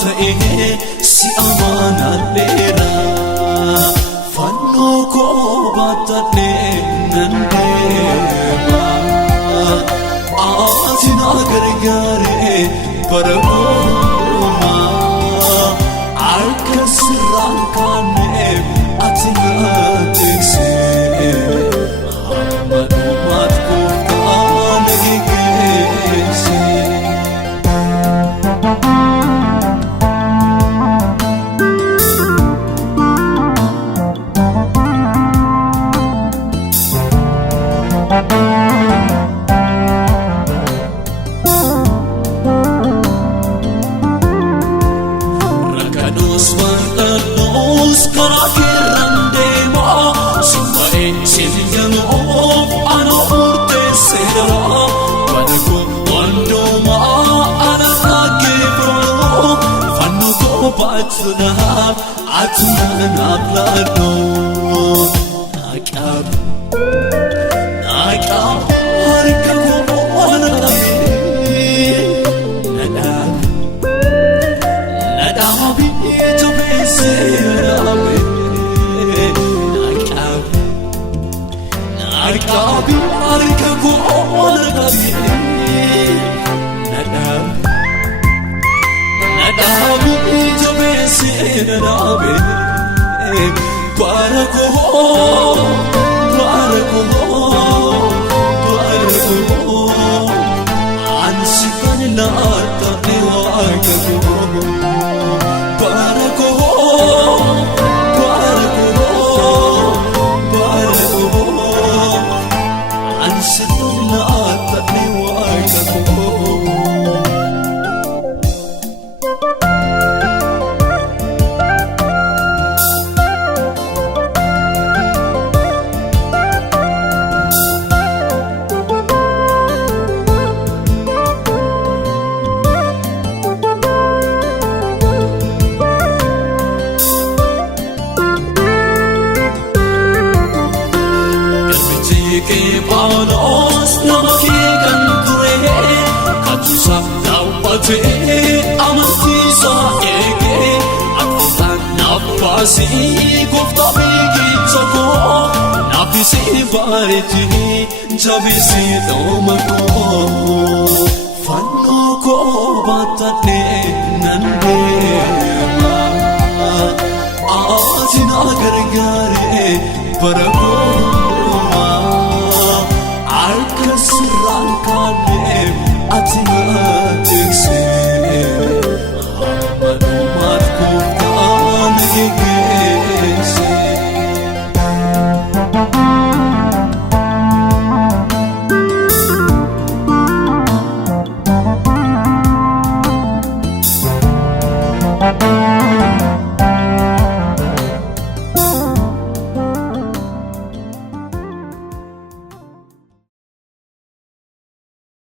ta'e si amaanadheera fannoo koo baatadhee nan deema ati na gargaare bara hundumaa harka sirraan kaa'ee ati na tiksee hamma dhumaatti gooftaa na geggeesse. Rakkanos karaa keerraan deema summa'ee singanuuf ana murteesseera bara koo hundumaa ana dhaggeeffadhu fannoo koo baachuudhaaf atuma naaf laadhu naaqabu harka koo na qabee nadhaabi jabeesseeraame naaqabi harka koo na qabee nadhaabi jabeesseeraame bara koo ansi kan laata ni waaqa koo bara koo ansi kan laata ni waaqa koo. Paulos nama kee kan ture kachuusa dhaabbatee amantiisaa eegee akkaataan naaf baasii gooftaa beekicha koo naafisee bareechee jabeessee dhooma koo fannoo koo baatadhee nan deema ati na gargaare bara koo.